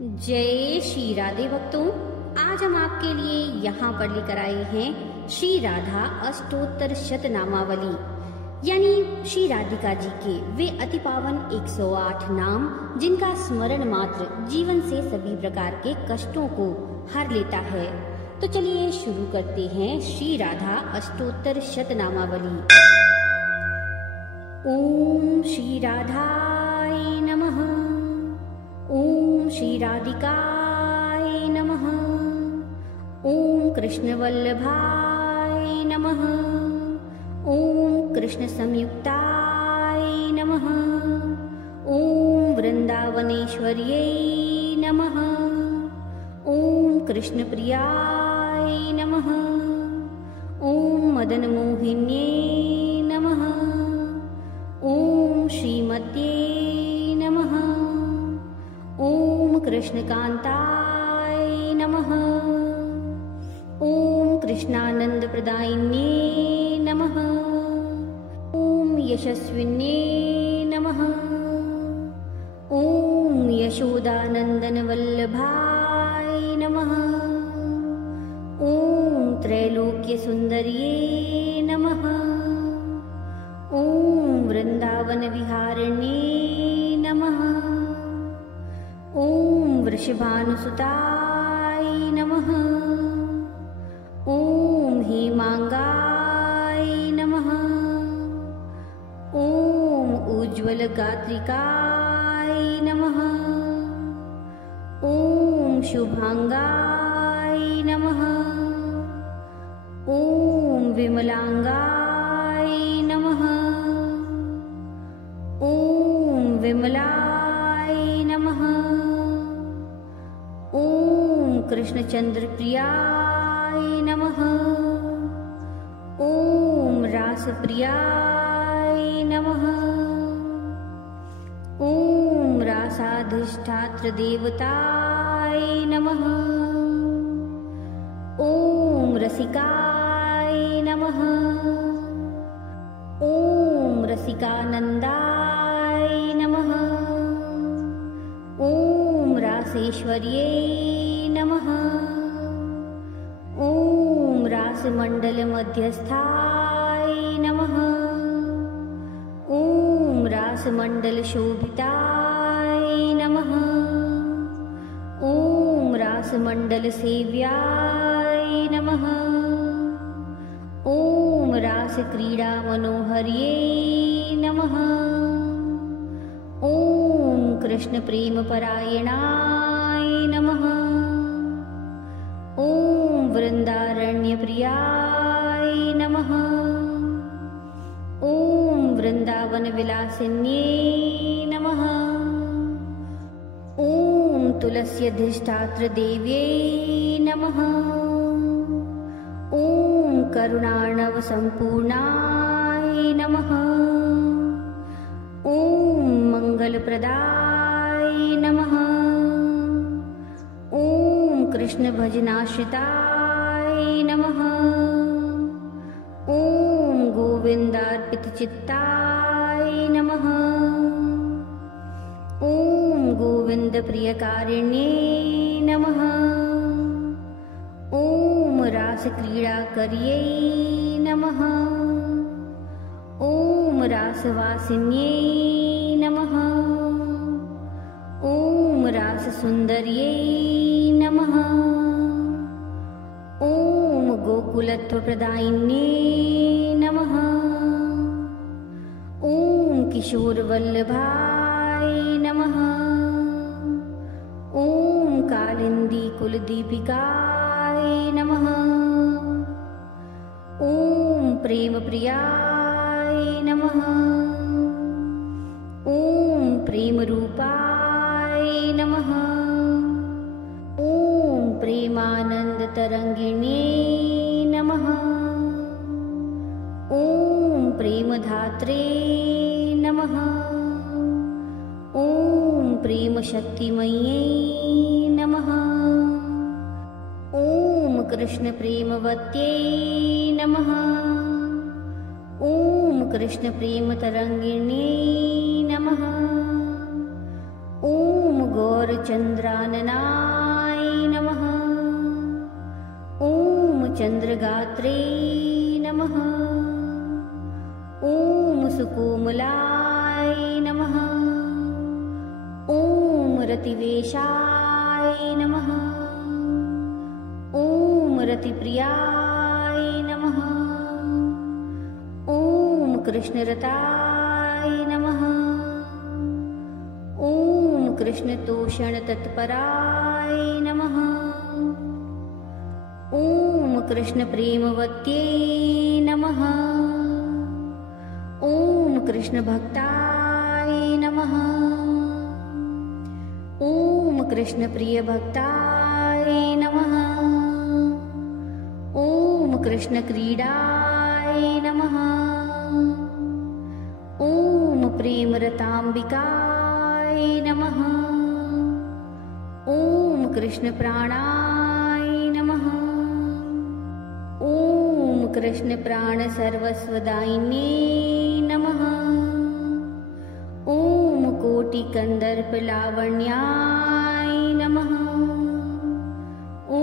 जय श्री राधे भक्तों, आज हम आपके लिए यहाँ पर लेकर आए हैं श्री राधा अष्टोत्तर शतनामावली, यानी श्री राधिका जी के वे अति पावन 108 नाम, जिनका स्मरण मात्र जीवन से सभी प्रकार के कष्टों को हर लेता है। तो चलिए शुरू करते हैं श्री राधा अष्टोत्तर शतनामावली। ओम श्री राधाय नमः। ओम श्री राधिकाय नमः। ओम कृष्ण वल्लभाय नमः। ओम कृष्ण संयुक्ताय नमः। ओम वृंदावनेश्वर्यै नमः। ओम कृष्ण प्रियाय नमः। ओम मदन मोहिन्ये नमः। ओम श्रीमत्ये नमः। ओम कृष्णकांताय नमः। ओम कृष्णानंद प्रदायिन्ये नमः। ओम यशस्विन्ये नमः। ओम यशोदानंदन वल्लभाय नमः। ओम त्रैलोक्य सुंदर्ये नमः। ओम वृंदावन विहारिण्ये नमः। ओम वृषभानुसुताय नमः। ओम हेमांगाय नमः। ओम उज्ज्वल गात्रिकाय नमः। ओम शुभांगाय नमः। ओम विमलांगाय नमः। ओम विमलाय नमः। ओम कृष्णचंद्र प्रियाय नमः। ओम रास प्रियाय नमः। ओम रासाधिष्ठात्र देवताय नमः। ओम रसिकाय नमः। ओम रसिकानंदाय नमः। ओम रासेश्वर्ये नमः। ओम रासमंडल मध्यस्थाय नमः। ओम रासमंडल शोभिताय नमः। ओम रासमंडल सेव्याय नमः। ओम रास क्रीड़ा मनोहर्ये नमः। ओम कृष्ण प्रेम परायणाय नमः। ओम वृंदारण्य प्रियाय नमः। ओम वृंदावन विलासिन्ये नमः। ओम तुलस्यधिष्ठात्र देव्ये नमः। ओम करुणार्णव संपूर्णाय नमः। ओम मंगलप्रदाय नमः। ओम कृष्ण भजनाश्रिताय नमः। ओम गोविंदार्पित चित्ताय नमः। ओम गोविंद प्रियकारिण्ये नमः। ओम रास क्रीड़ा कर्ये नमः। ओम रासवासिन्ये नमः। ओम रास सुंदर्ये नमः। ओम गोकुलत्व प्रदायिन्ये नमः। ओम किशोर वल्लभाय नमः। ओम कालिंदी कुलदीपिकाय नमः। ओम प्रेम प्रियाय नमः। ओम प्रेम रूपाय नमः। ओम प्रेमानंद तरंगिणे नमः। ओम प्रेम धात्रे नमः। ओम प्रेम शक्तिमये नमः। ओम कृष्ण प्रेमवत्ये नमः। ओम कृष्ण प्रेम तरंगिणे नमः। ओम गौरचन्द्राननाय नमः। ॐ चन्द्रगात्रे नमः। ॐ सुकोमलाय नमः। ॐ रतिवेशाय नमः। ॐ रतिप्रियाय नमः। ॐ कृष्णरताय नमः। ॐ कृष्णतोषणतत्पराय नमः। ॐ कृष्णप्रेमवत्ये नमः। ॐ कृष्णभक्ताय नमः। ॐ कृष्णप्रियभक्ताय नमः। ॐ कृष्णक्रीडाय नमः। ॐ प्रेमरताम्बिकाय नमः। ॐ कृष्णप्राणाय नमः। ॐ कृष्णप्राणसर्वस्वदायिन्ये नमः। ॐ कोटिकन्दर्पलावण्याय नमः। ॐ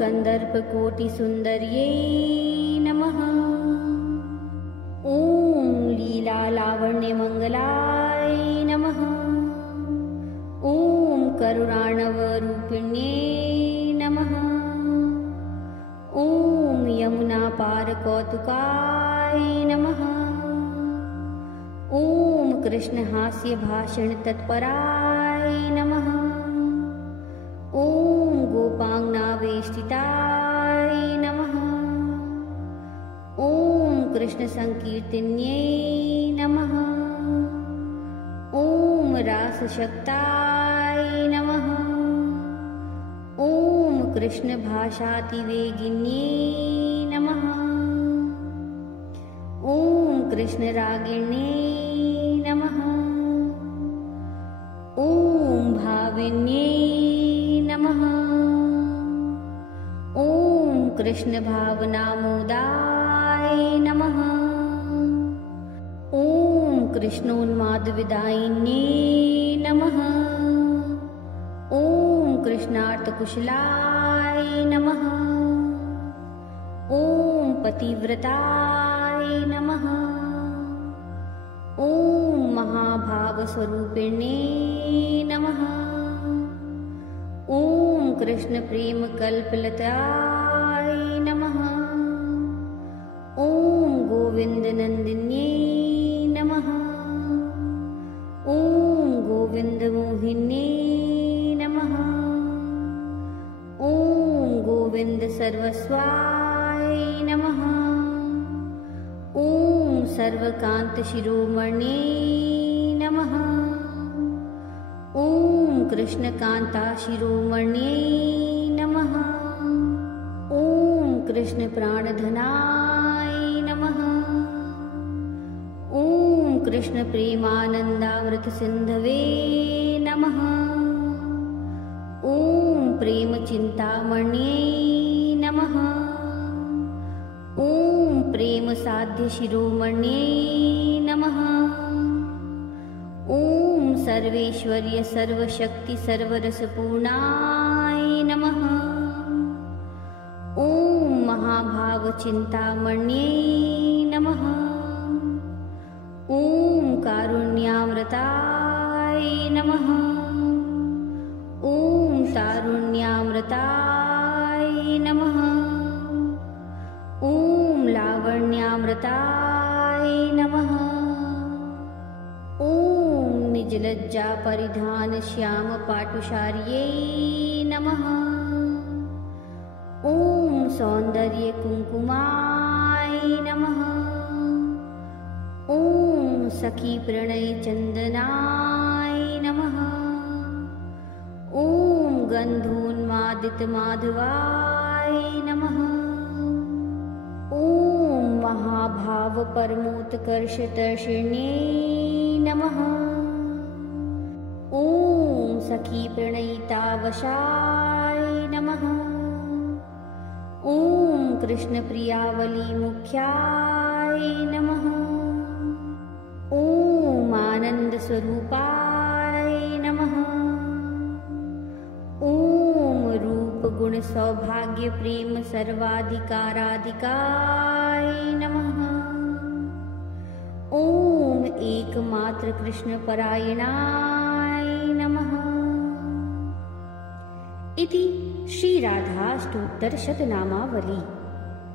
कन्दर्पकोटिसुन्दर्यै नमः। ॐ लीलालावण्यमङ्गलाय नमः। ॐ करुणार्णवरूपिण्ये नमः। ॐ यमुनापारकौतुकाय नमः। ॐ कृष्णहास्यभाषणतत्पराय नमः। ॐ गोपाङ्गनावेष्टिताय नमः। ॐ कृष्णसङ्कीर्तन्यै नमः। ॐ रासशक्ताय नमः। ॐ कृष्णभाषातिवेगिन्यै नमः। ॐ कृष्णरागिण्यै नमः। ॐ भाविन्यै नमः। ॐ कृष्णभावनामोदाय नमः। ॐ कृष्णोन्मादविदायिन्ये नमः। ॐ कृष्णार्थकुशलाय नमः। ॐ पतिव्रताय नमः। ॐ महाभावस्वरूपिण्ये नमः। ॐ कृष्णप्रेमकल्पलताय नमः। ॐ गोविन्दनन्दिन्ये नमः। ॐ गोविन्दमोहिन्ये नमः। ॐ गोविन्दसर्वस्वाय नमः। ॐ सर्वकान्तशिरोमणे नमः। ॐ कृष्णकान्ताशिरोमणे नमः। ॐ कृष्णप्राणधनाय नमः। ॐ कृष्णप्रेमानन्दामृतसिन्धवे नमः। ॐ प्रेमचिन्तामण्ये नमः। ॐ प्रेमसाध्यशिरोमण्ये नमः। ॐ सर्वेश्वर्य सर्वशक्ति सर्वरसपूर्णाय नमः। ॐ महाभावचिन्तामण्ये नमः। ॐ कारुण्यामृताय नमः। ॐ तारुण्यामृताय नमः। ॐ लावण्यामृताय नमः। ॐ निजलज्जापरिधानश्यामपाटुशार्यै नमः। ॐ सौन्दर्यकुङ्कुमाय नमः। ॐ सखीप्रणयचन्दनाय नमः। ॐ गन्धोन्मादितमाधवाय नमः। ॐ महाभावपरमोत्कर्षतर्षिण्ये नमः। ॐ सखीप्रणयितावशाय नमः। ॐ कृष्णप्रियावलीमुख्याय नमः। ॐ आनन्दस्वरूपाय नमः। गुण सौभाग्य प्रेम सर्वाधिकाराधिकाय नमः। ओम एकमात्र कृष्ण परायणाय नमः। इति श्री राधा स्तोत्र शतनामावली।